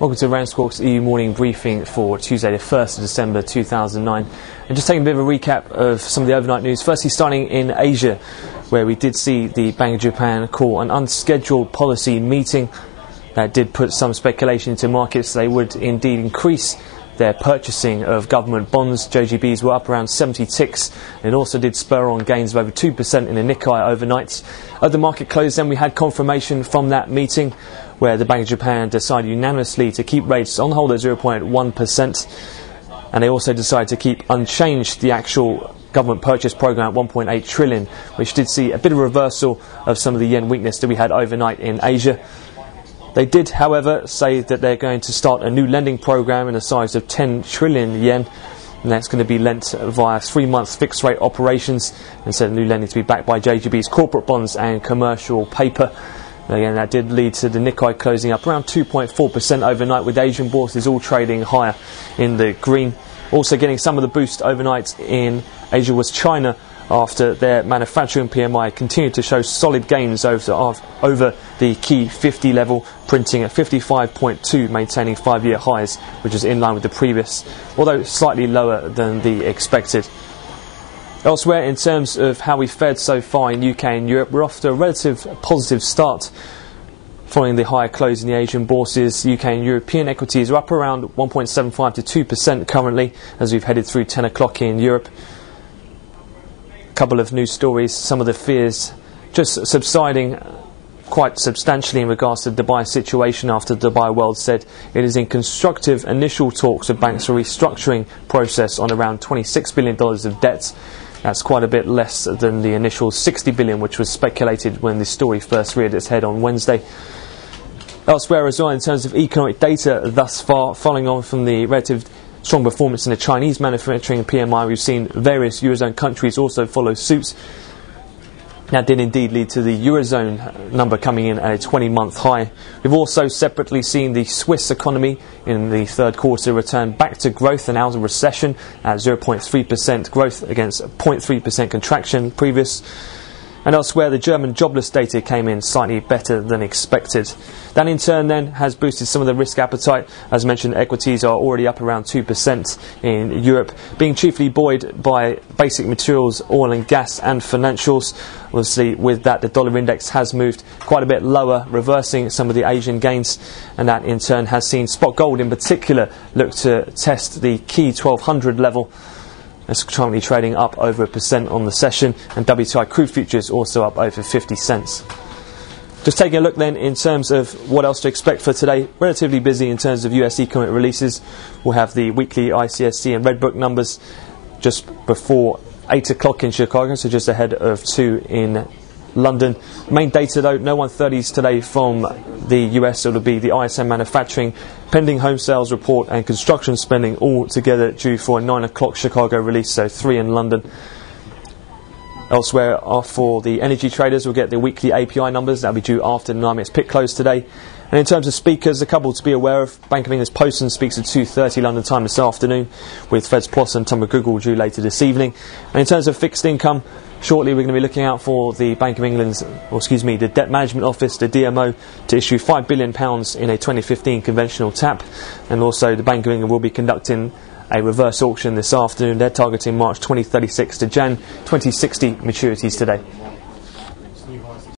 Welcome to Rand Squawk's EU morning briefing for Tuesday the 1st of December 2009. And just taking a bit of a recap of some of the overnight news. Firstly, starting in Asia, where we did see the Bank of Japan call an unscheduled policy meeting that did put some speculation into markets. They would indeed increase their purchasing of government bonds. JGBs were up around 70 ticks, and it also did spur on gains of over 2% in the Nikkei overnight. At the market close then, we had confirmation from that meeting where the Bank of Japan decided unanimously to keep rates on hold at 0.1%, and they also decided to keep unchanged the actual government purchase programme at 1.8 trillion, which did see a bit of reversal of some of the yen weakness that we had overnight in Asia. They did, however, say that they're going to start a new lending programme in the size of 10 trillion yen, and that's going to be lent via 3-month fixed rate operations, and said new lending to be backed by JGB's corporate bonds and commercial paper. Again, that did lead to the Nikkei closing up around 2.4% overnight, with Asian bourses all trading higher in the green. Also getting some of the boost overnight in Asia was China, after their manufacturing PMI continued to show solid gains over the key 50 level, printing at 55.2, maintaining 5-year highs, which is in line with the previous, although slightly lower than the expected. Elsewhere, in terms of how we fared so far in UK and Europe, we're off to a relative positive start following the higher close in the Asian bourses. UK and European equities are up around 1.75 to 2% currently, as we've headed through 10 o'clock in Europe. Couple of news stories, some of the fears just subsiding quite substantially in regards to the Dubai situation after the Dubai World said it is in constructive initial talks with banks for restructuring process on around $26 billion of debt. That's quite a bit less than the initial $60 billion which was speculated when this story first reared its head on Wednesday. Elsewhere as well, in terms of economic data thus far, following on from the relative strong performance in the Chinese manufacturing PMI, we've seen various Eurozone countries also follow suit. That did indeed lead to the Eurozone number coming in at a 20-month high. We've also separately seen the Swiss economy in the third quarter return back to growth and out of recession at 0.3% growth against 0.3% contraction previous. And elsewhere, the German jobless data came in slightly better than expected. That in turn then has boosted some of the risk appetite. As mentioned, equities are already up around 2% in Europe, being chiefly buoyed by basic materials, oil and gas and financials. Obviously, with that, the dollar index has moved quite a bit lower, reversing some of the Asian gains, and that in turn has seen spot gold in particular look to test the key 1200 level. It's currently trading up over 1% on the session, and WTI crude futures also up over 50 cents. Just taking a look then in terms of what else to expect for today. Relatively busy in terms of US economic releases. We'll have the weekly ICSC and Redbook numbers just before 8 o'clock in Chicago, so just ahead of 2 in London. Main data though, no 130s today from the US. It'll be the ISM manufacturing, pending home sales report and construction spending all together due for a 9 o'clock Chicago release, so 3 in London. Elsewhere for the energy traders, we'll get the weekly API numbers. That'll be due after the 9 minutes pick close today. And in terms of speakers, a couple to be aware of. Bank of England's Poston speaks at 2:30 London time this afternoon, with Fed's Ploss and Tom McGougal due later this evening. And in terms of fixed income, shortly we're going to be looking out for the Bank of England's, the Debt Management Office, the DMO, to issue £5 billion in a 2015 conventional tap. And also the Bank of England will be conducting a reverse auction this afternoon. They're targeting March 2036 to Jan 2060 maturities today.